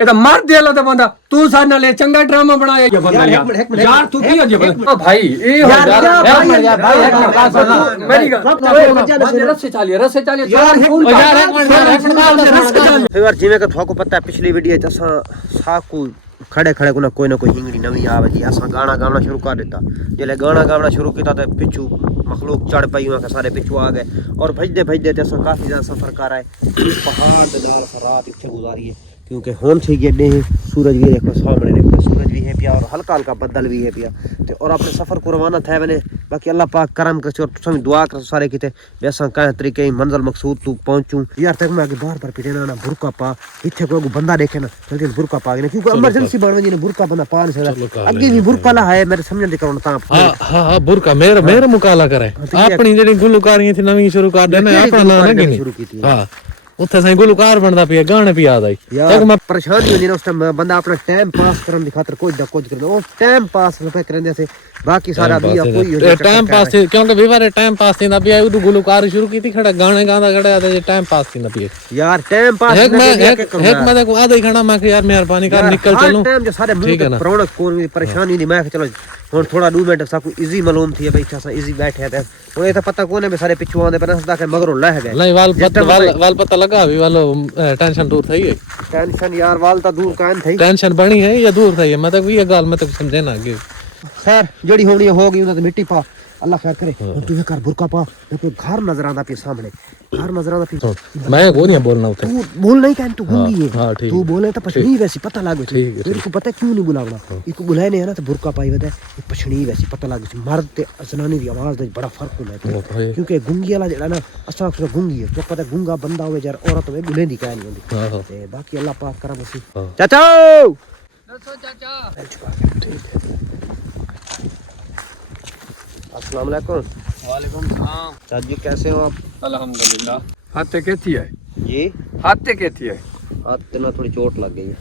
ਇਹ ਤਾਂ ਮਰ ਦੇਲਾ ਤਾਂ ਬੰਦਾ ਤੂੰ ਸਾਡੇ ਨਾਲ ਇਹ ਚੰਗਾ ਡਰਾਮਾ ਬਣਾਇਆ ਇਹ ਬੰਦਾ ਯਾਰ ਤੂੰ ਕੀ ਹੋ ਜੇ ਬੰਦਾ ਭਾਈ ਇਹ ਹੋ ਯਾਰ ਭਾਈ ਮੇਰੀ ਗੱਲ ਰਸੇ ਚਾਲੀਏ ਯਾਰ यार जिवें का थोको पता है पिछली वीडियो च असां साकू खड़े खड़े कोई ना कोई हिंगड़ी नवी आवे जी असां गाना गाना शुरू कर दिता जेले गाना गाना शुरू किया तो पिछू मखलूक चढ़ पई वहां के सारे पिछू आ गए और भजदे भजदे ते असां काफी ज्यादा सफर कर आए पहाड़ दे नाल रात इत्थे गुजारी है क्योंकि हुन थी गए सूरज भी देखो सामने देखो सूरज भी है पिया और हल्का हल्का बदल भी है पिया ते और अपने सफर को रवाना थे मैंने बाकी अल्लाह पाक करम कर और तुम दुआ कर सारे किते वैसा कह तरीके मंजिल मकसूद तू पहुंचूं यार तक मैं आगे बार बार पिटे ना बुरका पा इथे कोई बंदा देखे ना जल्दी बुरका पा गए क्योंकि इमरजेंसी बन गई ने बुरका बंदा पा नहीं सकता आगे भी बुरका ला है मेरे समझ दे कौन ता हां बुरका मेरे मुकाला करे अपनी जेडी गुलकारियां थी नवी शुरू कर देना अपना ना ना शुरू की हां उत्थे सही गुलकार बनदा पिया गाने पिया दा यार मैं परेशानी होनी ना उस टाइम बंदा अपना टाइम पास करने की खातिर कुछ ना कुछ करदा ओ टाइम पास पे करने से बाकी सारा भी कोई टाइम पास क्योंकि बेवारे टाइम पास थींदा पिया उदू गुलकार शुरू कीती खड़ा गाने गांदा खड़ा ते टाइम पास थींदा पिया यार टाइम पास एक मैं को आधा ही खाना मैं यार मेहरबानी कर निकल चलूं टाइम जो सारे मुल्क प्रोडक्ट कोई परेशानी नहीं मैं चलो हुन थोड़ा 2 मिनट साकू इजी मालूम थी भाई सा इजी बैठे थे हुन ए पता कोने में सारे पिछू आंदे पर सदा के मगर लह गए नहीं वाल पता लगा अभी वालो टेंशन दूर थई है टेंशन यार वाल ता दूर कान थई टेंशन बनी है या दूर थई है मैं तो ये गाल मैं तो समझे ना आगे खैर जड़ी होनी हो गई उन्हें मिट्टी पा अल्लाह खैर करे और तू कर बुरका पा तो घर नजर आंदा पे सामने घर नजर आंदा पे मैं को नहीं बोलना उते तू बोल नहीं कहन तू गूंगी है हां ठीक तू बोले तो पछड़ी वैसी पता लागे तेरे को पता क्यों नहीं बुलावना इसको बुलाए ने है ना तो बुरका पाई वदा ये पछड़ी वैसी पता लागे मर्द ते जनानी दी आवाज दे बड़ा फर्क होंदा है क्योंकि गूंगी वाला जेड़ा ना असा तो गूंगी है तो पता गूंगा बंदा होवे यार औरत होवे गुलेंदी कान होंदी हां ते बाकी अल्लाह पाक करम सी चाचा दसो चाचा ठीक है अस्सलाम वालेकुम वालेकुम सलाम चाची कैसे हो आप अल्हम्दुलिल्लाह हाथे केथी है जी हाथे केथी है हाथ ते ना थोड़ी चोट लग गई है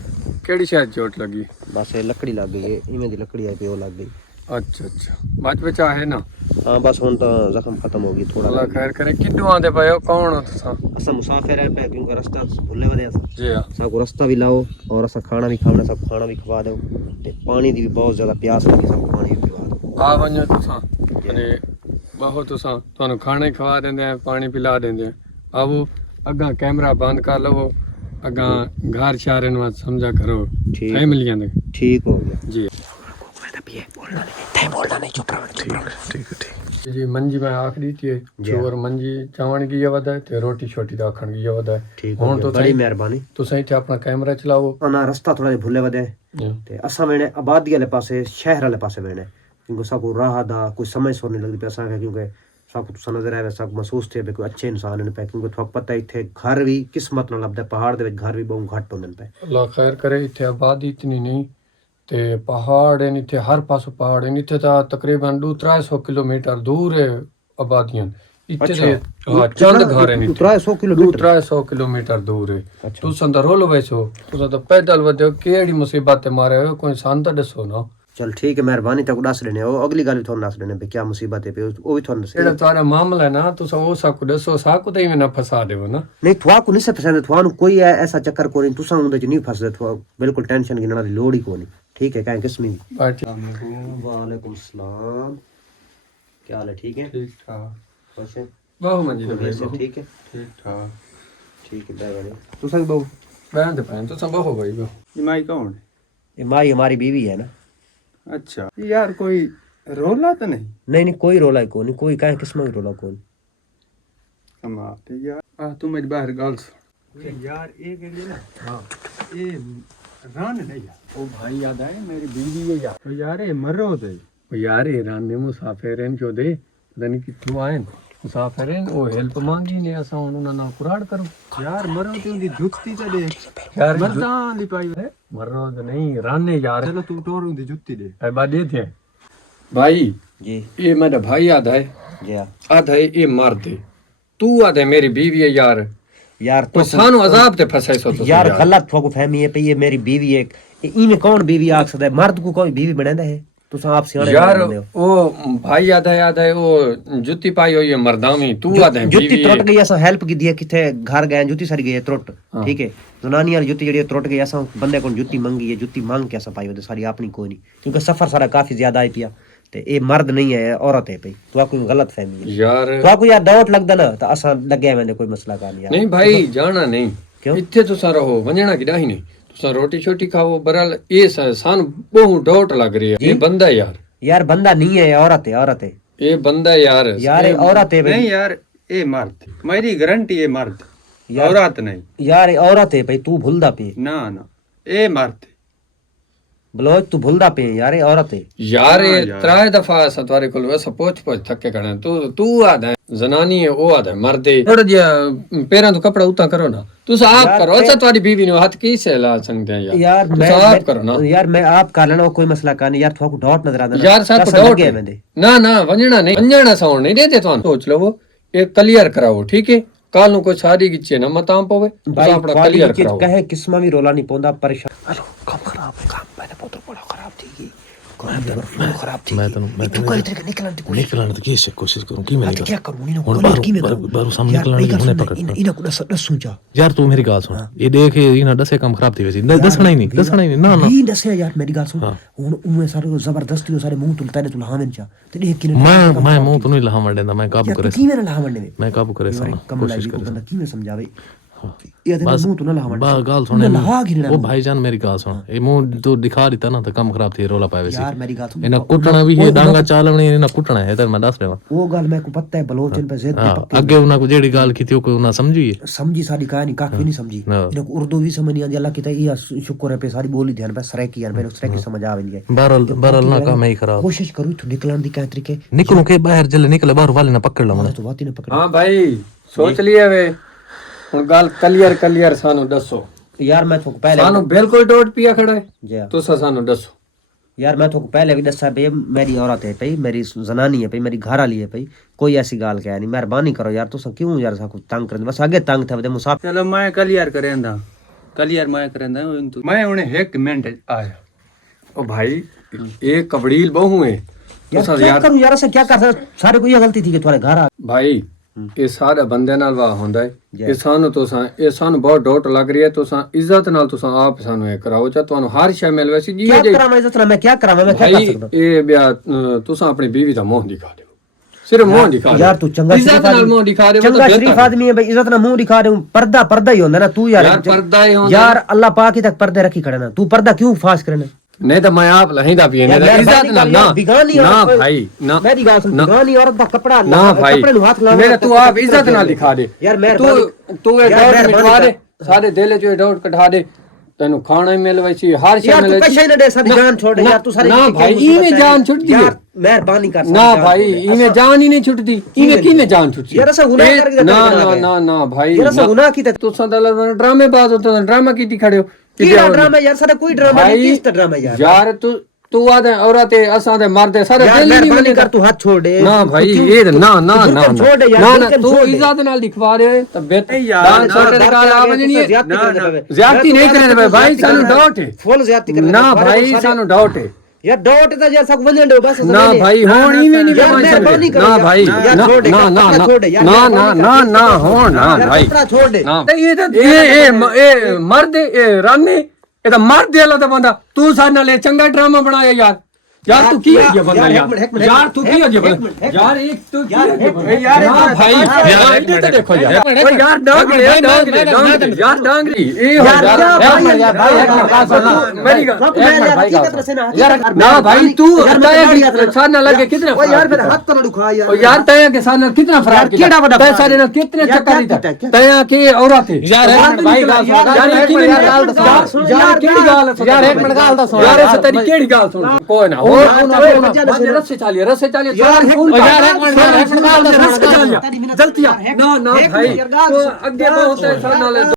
केड़ी शायद चोट लगी बस ये लकड़ी लग गई है इवें दी लकड़ी आई पे वो लग गई अच्छा बात बचा है ना हां बस हुन तो जख्म खत्म हो गई थोड़ा अल्लाह खैर करे किदू आंदे पयो कौन हो तुसा असा मुसाफिर है पे क्योंकि रास्ता भूले वदे असा जी हां सब रास्ता भी लाओ और असा खाना भी खाना सब खाना भी खवा दो ते पानी दी भी बहुत ज्यादा प्यास लगी सब पानी भी पिवा दो आ वञो तुसा अने बहु तुसा ਤੁਹਾਨੂੰ ਖਾਣਾ ਹੀ ਖਵਾ ਦਿੰਦੇ ਆ ਪਾਣੀ ਪਿਲਾ ਦਿੰਦੇ ਆ ਆਵੋ ਅੱਗਾ ਕੈਮਰਾ ਬੰਦ ਕਰ ਲਵੋ ਅੱਗਾ ਘਰ ਸ਼ਾਰੇ ਨੂੰ ਸਮਝਾ ਕਰੋ ਫੈਮਲੀਆਂ ਦੇ ठीक हो गया जी बोलना नहीं चुप रहो ठीक जी मंजी मैं आख दी थी चोर मंजी चावण की आवाज है ते रोटी छोटी दा खाण की आवाज है ठीक हो गया बड़ी मेहरबानी तुसा इथे अपना कैमरा चलाओ ना रास्ता थोड़ा भूले वदे ते असा वेने आबादी वाले पासे शहर वाले पासे वेने क्योंकि सबको राह दा कोई समझ सो नहीं लगदी पैसा है क्योंकि सब तुसा नजर आवे सब महसूस थे कोई अच्छे इंसान ने पे क्योंकि थोक पता इथे घर भी किस्मत नाल लभदा पहाड़ दे विच घर भी बहुत घट होंदे पे अल्लाह खैर करे इथे आबादी इतनी नहीं ते पहाड़ है इथे हर पासों पहाड़ है इथे ता तकरीबन 200-300 किलोमीटर दूर है आबादियां इथे हां चंद घर है 300 किलोमीटर 300 किलोमीटर दूर है तुसा दा रोल वैसो तुसा तो पैदल वदे केड़ी मुसीबत मारे हो कोई शांत दसो ना चल ठीक है मेहरबानी तक दस लेने ओ अगली गल भी थोन दस लेने पे क्या मुसीबत है पे ओ भी थोन दस एड़ा तारा मामला है ना तुसा ओ साकू दसो साकू तई में ना फसा देवो ना नहीं थवा को नहीं से पसंद थवा कोई ऐसा चक्कर को नहीं तुसा उंदे च नहीं फसदे थवा बिल्कुल टेंशन गिनना दी लोड़ ही कोनी ठीक है काहे किस्मी वालेकुम सलाम क्या हाल है ठीक है ठीक ठाक खुश है बहु मंजी दे वैसे ठीक है ठीक ठाक ठीक है बहन तुसा भी बहु बहन दे बहन तुसा बहु भाई बहु ये माई कौन है ये माई हमारी बीवी है ना अच्छा यार कोई रोला तो नहीं नहीं कोई रोला ही कोनी कोई काहे किस्म का रोला कोनी कमाल यार तू मेरी बाहर गर्ल्स यार एक ना हां ये रान नहीं यार ओ भाई याद आए मेरी बीवी है यार तो यार ये मरो दे ओ यार ये रान ने मुसाफिर हैं जो दे पता नहीं कितों आए मुसाफिर हैं ओ हेल्प मांगी ने असा उन्होंने ना कुराड़ करो यार मरो ते उनकी जुत्ती ते दे यार मरदा ली पाई है मरो तो नहीं राने यार चलो तू टोर उनकी जुत्ती दे ए बाद दे थे भाई जी ये मेरा भाई याद है जी आधा है ये मर्द है तू आधा मेरी बीवी है यार यार तो सानू अजाब ते फसाई सो तो यार गलत थोको फहमी है पे ये मेरी बीवी है इने कौन बीवी आख सकदा है मर्द को कोई बीवी बनांदा है ਤੁਸੀਂ ਆਪ ਸਿਆਣੇ यार ਬੰਦੇ ਹੋ। वो भाई याद है वो जुत्ती पाई हुई है मर्दामी तू आद है ਜੁੱਤੀ बीवी ਟੁੱਟ है। ਗਈ ਅਸਾਂ ਹੈਲਪ ਕੀਤੀ ਹੈ ਕਿਥੇ ਘਰ ਗਏ ਜੁੱਤੀ ਸੜ ਗਈ ਹੈ ਟੁੱਟ ਠੀਕ ਹੈ ਜ਼ਨਾਨੀਆਂ ਦੀ ਜੁੱਤੀ ਜਿਹੜੀ ਟੁੱਟ ਗਈ ਅਸਾਂ ਬੰਦੇ ਕੋਲ ਜੁੱਤੀ ਮੰਗੀ ਹੈ ਜੁੱਤੀ ਮੰਗ ਕੇ ਅਸਾਂ ਪਾਈ ਉਹਦੇ ਸਾਰੀ ਆਪਣੀ ਕੋਈ ਨਹੀਂ ਕਿਉਂਕਿ ਸਫਰ ਸਾਰਾ ਕਾਫੀ ਜ਼ਿਆਦਾ ਆਈ ਪਿਆ ਤੇ ਇਹ ਮਰਦ ਨਹੀਂ ਹੈ ਔਰਤ ਹੈ ਭਈ ਤੂੰ ਕੋਈ ਗਲਤ ਫਹਿਮੀ ਹੈ यार ਤੂੰ ਯਾਰ ਡਾਊਟ ਲੱਗਦਾ ਨਾ ਤਾਂ ਅਸਾਂ ਲੱਗਿਆ ਮੈਨੇ ਕੋਈ ਮਸਲਾ ਕਰ ਲਿਆ नहीं भाई जाना नहीं क्यों? इत्थे तुसा रहो वंजना किदा ही नहीं तुसा रोटी छोटी खाओ बरल ये सान बहु डोट लग रही है ये बंदा है यार यार बंदा नहीं है औरत है ये बंदा है यार यार ये औरत है नहीं भाई यार ये मर्द मेरी गारंटी है मर्द यार- औरत नहीं यार ये औरत है भाई तू भूलदा पे ना ना ये मर्द बलोच तू भूलदा पे यार ये औरत है यार ये यार। त्राए दफा सतवारे को ऐसा पोछ थके खड़े हैं। तू आदा है जनानी है वो आदा है मर्द है थोड़ा जिहा पैरां तो कपड़ा उतां करो ना तुस आप यार, करो अच्छा तुम्हारी बीवी ने हाथ की से ला सकते हैं यार यार तुस मैं आप करो ना यार मैं आप कर लेना कोई मसला का नहीं यार थोड़ा डाउट नजर आता यार साहब डाउट है ना ना वंजना नहीं वंजना साउंड नहीं देते तुम सोच लो वो ये क्लियर कराओ ठीक है कल नु कोई सारी गिच्चे ना मत आम पवे भाई अपना क्लियर कराओ कहे किस्मा भी रोला नहीं पौंदा परेशान हेलो काम खराब है काम मैंने बहुत बड़ा खराब थी गई खराब थी मैं तू कल तेरे निकलने की कोशिश निकलने की कोशिश करूं की मेरी क्या करूं इन ਹੁਣ ਬਾਹਰੋਂ ਸਾਹਮਣੇ ਨਿਕਲਣ ਦੀ ਹੁਣੇ ਪਕੜ इन को दसू जा ਯਾਰ ਤੂੰ ਮੇਰੀ ਗੱਲ ਸੁਣ ਇਹ ਦੇਖ ਇਹਨਾਂ ਦੱਸੇ ਕੰਮ ਖਰਾਬ ਥੀ ਵੈਸੀ ਦੱਸਣਾ ਹੀ ਨਹੀਂ ਨਾ नहीं दसया यार मेरी गल सुन हुन उमे सारे जबरदस्ती सारे मुंह तुलता ने तुला हावन चा ते देख कि ਮੈਂ ਮੂੰਹ ਤੋਂ ਨਹੀਂ ਲਾਹਾਂ ਵੰਡਦਾ ਮੈਂ ਕਾਬੂ ਕਰੇ की मेरा लावन ने ਮੈਂ ਕਾਬੂ ਕਰੇ ਸਾਂ कमला ਕੋਸ਼ਿਸ਼ जी को ਕਰੇ बंदा की में समझावे ये तो मुंह तो ना लावन ਬਾ ਗੱਲ ਸੁਣ ਉਹ ਭਾਈਜਾਨ ਮੇਰੀ ਗੱਲ ਸੁਣ ਇਹ ਮੂੰਹ ਤੋਂ ਦਿਖਾ ਦਿੱਤਾ ਨਾ ਤਾਂ ਕੰਮ ਖਰਾਬ ਥੀ ਰੋਲਾ ਪਾਇਆ ਵੈਸੀ यार मेरी गल सुन ਇਹਨਾਂ ਕੁੱਟਣਾ ਵੀ ਇਹ ਡਾਂਗਾ ਚਾਲਣੀ ਇਹਨਾਂ ਕੁੱਟਣਾ ਹੈ ਤੇ ਮੈਂ ਦੱਸ ਰਿਹਾ वो गल मैं को पता है बलोचन पे जिद ਹਾਂ ਅੱਗੇ ਉਹਨਾਂ ਕੋ ਜਿਹੜੀ ਗੱਲ ਕੀਤੀ ਉਹ ਕੋਈ ਉਹਨਾਂ ਸਮਝੀ समझी सारी कहानी काक भी नहीं समझी इनको उर्दू भी समझ नहीं आती अल्लाह की ये शुक्र है पे सारी बोली ध्यान पे सरेकी यार मेरे सरेकी समझ आ रही है बहरल ना काम ही खराब कोशिश करूं तो निकलने दी क्या तरीके निकलूं के बाहर जल्दी निकले बाहर वाले ना पकड़ लवां तो बात ही ना पकड़ हां भाई सोच लिया वे ਹੁਣ ਗੱਲ ਕਲੀਅਰ ਸਾਨੂੰ ਦੱਸੋ यार मैं तो पहले ਸਾਨੂੰ ਬਿਲਕੁਲ ਡੋਟ ਪਿਆ ਖੜਾ ਹੈ जी ਤੁਸੀਂ ਸਾਨੂੰ ਦੱਸੋ यार मैं तो पहले भी दसा बे मेरी औरत है भाई मेरी जनानी है भाई मेरी घर वाली है भाई कोई ऐसी गाल क्या नहीं मेहरबानी करो यार तुम क्यों यार साको तंग कर बस आगे तंग थे मुसाफिर चलो मैं क्लियर करेंदा क्लियर मैं करेंदा मैं उन्हें 1 मिनट आया ओ भाई ये कबड़ील बहु है यार क्या करूं यार ऐसा क्या कर सारे को ये गलती थी कि तुम्हारे घर आ भाई ਇਹ ਸਾਰਾ ਬੰਦੇ ਨਾਲ ਵਾਹ ਹੁੰਦਾ ਹੈ ਇਹ ਸਾਨੂੰ ਬਹੁਤ ਡੋਟ ਲੱਗ ਰਹੀ ਹੈ ਤੁਸੀਂ ਇੱਜ਼ਤ ਨਾਲ ਤੁਸੀਂ ਆਪ ਸਾਨੂੰ ਇਹ ਕਰਾਓ ਚਾ ਤੁਹਾਨੂੰ ਹਰ ਸ਼ੈ ਮਿਲ ਵੈਸੀ ਜੀ क्या करा मैं इज्जत ना मैं क्या करा मैं क्या कर सकता ਇਹ ਬਿਆ ਤੁਸੀਂ ਆਪਣੀ ਬੀਵੀ ਦਾ ਮੂੰਹ ਦਿਖਾ ਦਿਓ ਸਿਰਫ ਮੂੰਹ ਦਿਖਾ ਦਿਓ यार तू चंगा ਇੱਜ਼ਤ ਨਾਲ ਮੂੰਹ दिखा दे चंगा शरीफ आदमी है भाई इज्जत ना मुंह दिखा दे पर्दा ही होता ना तू यार पर्दा ही होता यार अल्लाह पाक ही तक पर्दे रखी खड़ा ना तू पर्दा क्यों फास करना नहीं तो मैं आप लहिंदा पिए यार इज्जत ना ना ना भाई ना मेरी गाल सुन बिगानी औरत दा कपड़ा ना भाई कपड़े नु हाथ ला मेरा तू आप इज्जत ना दिखा दे यार तू ये डाउट मिटवा दे सारे दिल जो डाउट कटा दे तेनु खाना ही मिल वैसी हर शय मिल यार तू पैसे ना दे सारी जान छोड़ यार तू सारी ना भाई इमे जान छुटती है यार मेहरबानी कर ना भाई इमे जान ही नहीं छुटती इमे की में जान छुटती यार ऐसा गुनाह करके ना ना ना ना भाई यार ऐसा गुनाह की तू सदा ड्रामे बाज होता ड्रामा कीती खड़े हो की ड्रामा यार सारा कोई ड्रामा नहीं किस ड्रामा यार तू आदे औरत असा दे मर्द सारे यार दिल ही नहीं मेहरबानी मिलेगा कर तू हाथ छोड़ दे ना भाई ये ना ना ना छोड़ दे यार ना ना बिल्कुल तू छोड़ दे। इज्जत नाल दिखवा रहे हो तबीयत यार, दान छोटे ना, गाल ना, आवजनी है ज्यादती करने ना, पे। ज्यादती नहीं करने दे भाई सानू डाउट है फुल ज्यादती करने ना पे। भाई सानू डाउट है यार डाउट है यार सब वजन दो बस ना भाई होण ही नहीं यार मेहरबानी सकते करो ना यार। भाई यार ना छोड़ दे, ना ना कपड़ा छोड़ दे, यार ना ना मेहरबानी ना कर। ना होण ना यार भाई कपड़ा छोड़ दे ना ये तो ये मर्द ये रानी ये तो मर्द देला तो बंदा तू सारे नाल चंगा ड्रामा बनाया यार यार तू की है ये बंदा यार तू की है ये बंदा यार एक तू यार ना भाई यार इधर देखो यार ओ यार डांग रे यार डांग रे ए यार भाई मेरी यार ना भाई तू सारे नाल लगे कितना ओ यार मेरा हाथ तो ना दुखा यार ओ यार तया के साथ कितना फरार किया तय सारे नाल कितने चक्कर था तया के औरत यार भाई यार केड़ी गाल यार एक मिनट गाल दस यार ऐसे तेरी केड़ी गाल सुन कोई ना रस्से चालिए यार एक मिनट गाल दस जल्दी ना ना भाई तो अगे बहुत है